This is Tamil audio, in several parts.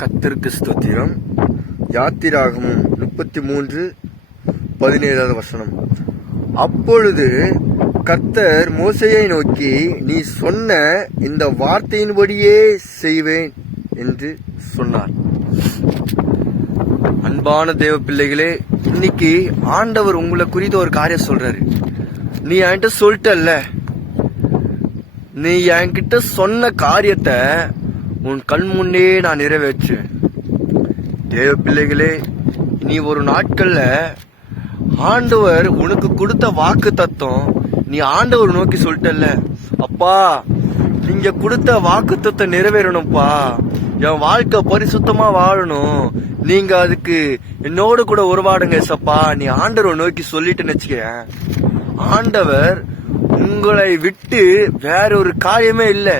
கர்த்தருக்கு ஸ்தோத்திரம். யாத்திராகமம் 33:17. அப்பொழுது கர்த்தர் மோசேயை நோக்கி, நீ சொன்ன இந்த வார்த்தையின்படியே செய்வேன் என்று சொன்னார். அன்பான தேவ பிள்ளைகளே, இன்னைக்கு ஆண்டவர் உங்களை குறித்த ஒரு காரியம் சொல்றாரு. நீ என்கிட்ட சொல்லிட்டல்ல, நீ என்கிட்ட சொன்ன காரியத்தை உன் கண் முன்னே நான் நிறைவேற்றுவேன். தேவ பிள்ளைகளே, நீ ஒரு நாட்கள்ல ஆண்டவர் உனக்கு கொடுத்த வாக்கு தத்துவம் நீ ஆண்டவர் நோக்கி சொல்லிட்டல்ல, அப்பா நீங்க கொடுத்த வாக்கு தத்துவம் நிறைவேறணும்ப்பா, என் வாழ்க்கை பரிசுத்தமா வாழணும், நீங்க அதுக்கு என்னோட கூட உருவாடுங்க சப்பா, நீ ஆண்டவர் நோக்கி சொல்லிட்டுன்னு வச்சுக்க, ஆண்டவர் உங்களை விட்டு வேற ஒரு காரியமே இல்லை.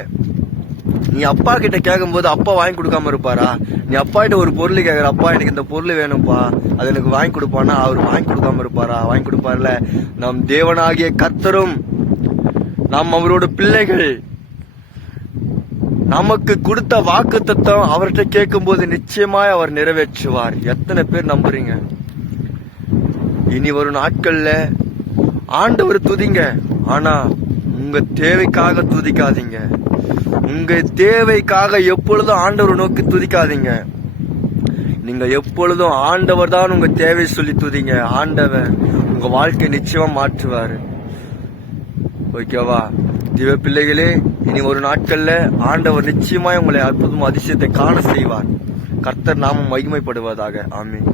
நீ அப்பா கிட்ட கேட்கும் போது அப்பா வாங்கி கொடுக்காம இருப்பாரா? நீ அப்பா கிட்ட ஒரு பொருள் கேட்கற, அப்பா எனக்கு இந்த பொருள் வேணும்ப்பா, அது எனக்கு வாங்கி கொடுப்பானா? அவர் வாங்கி கொடுக்காம இருப்பாரா? வாங்கி கொடுப்பார்ல. நம் தேவனாகிய கர்த்தரும் நாம் அவரோட பிள்ளைகள், நமக்கு கொடுத்த வாக்கு தத்துவம் அவர்கிட்ட கேட்கும் போது நிச்சயமாய் அவர் நிறைவேற்றுவார். எத்தனை பேர் நம்புறீங்க? இனி வரும் நாட்கள்ல ஆண்டவர் துதிங்க, ஆனா உங்க தேவைக்காக துதிக்காதீங்க. உங்க தேவைக்காக எப்பொழுதும் ஆண்டவர் நோக்கி துதிக்காதீங்க. நீங்க எப்பொழுதும் ஆண்டவர் தான் உங்க தேவை சொல்லி துதிங்க. ஆண்டவர் உங்க வாழ்க்கை நிச்சயமா மாற்றுவாரு. ஓகேவா? தேவ பிள்ளைகளே, இனி ஒரு நாட்கள்ல ஆண்டவர் நிச்சயமாய் உங்களை அற்புதம் அதிசயத்தை காண செய்வார். கர்த்தர் நாமம் மகிமைப்படுவதாக. ஆமென்.